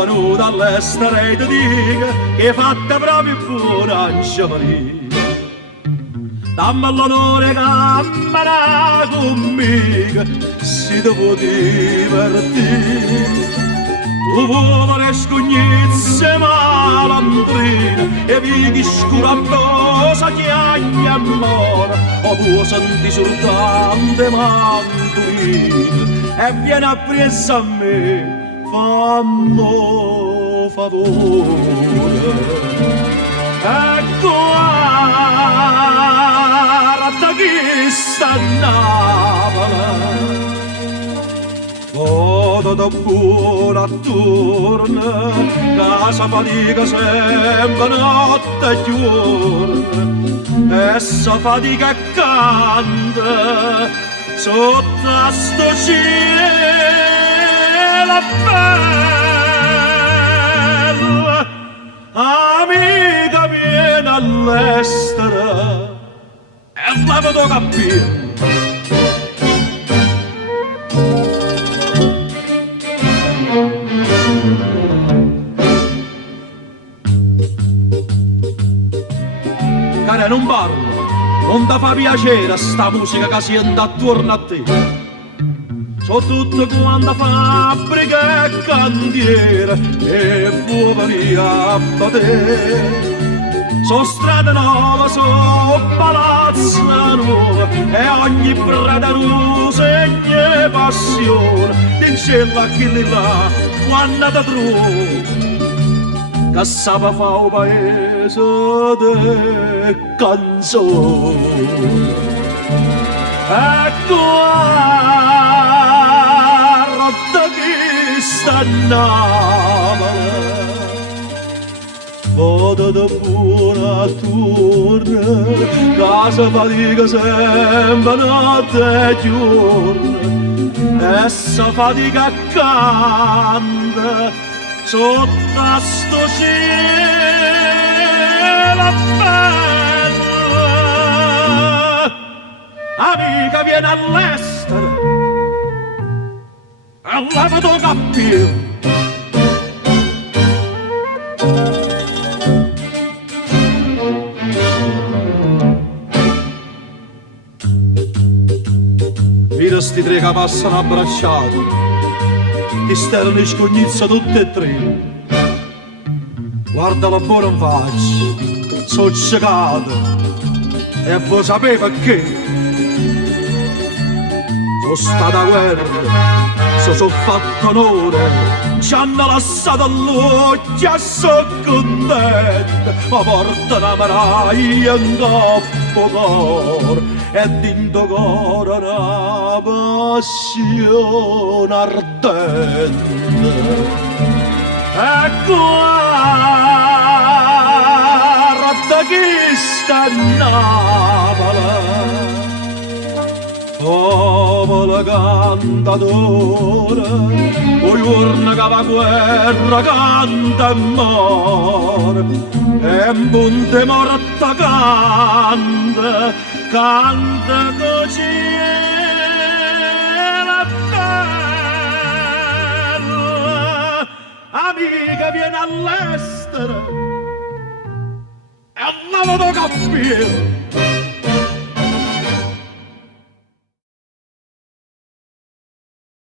venuto all'estero e ti dico che hai fatto proprio buona a Giovanni. Dammi l'onore cammina conmigo, si ti può divertire. Tu vuoi scognizze malandrine e vighi scurantosa chiagna amore, o puoi senti soltanto mandoline e vieni a presa a me, fammo favore. Ecco guarda chi sta a Napoli, vado da buona attorno, casa fatica sempre notte e giorno, e sa fatica canta sotto a sto cielo bello. Amica viene all'estero e la vedo capire. Cara, non parlo, non ti fa piacere sta musica che sente attorno a te. So tutte quante fabbriche e cantiere e poveri a te. So strade nuove, so palazzi nuovi e ogni preda nuova segna passione. Dincella chi li là, quando ti trovo, che sapeva fa un paese de canzoni. Ecco guarda chi sta a Napoli, vado da buona turna, casa fatica sempre notte e giorno, e sa fatica canta sotto a sto cielo bello. Amica viene all'estero e la vedo capire. Vedi sti tre che passano abbracciati, ti sterano in scognizza tutte e tre. Guarda la buona in faccia, sono ciecato e vuoi sapere perché? Sono stata a guerra, se sono fatto onore, ci hanno lasciato all'occhio e sono contento, ma portano la maraglia in coppo cor e dentro cor una passione ardente. Ecco guarda chi sta a Napoli, popolo cantatore, o giorno che va guerra canta e muore, e in punte morta canta, canta così la bella. Amica viene all'estero e la vedo capire.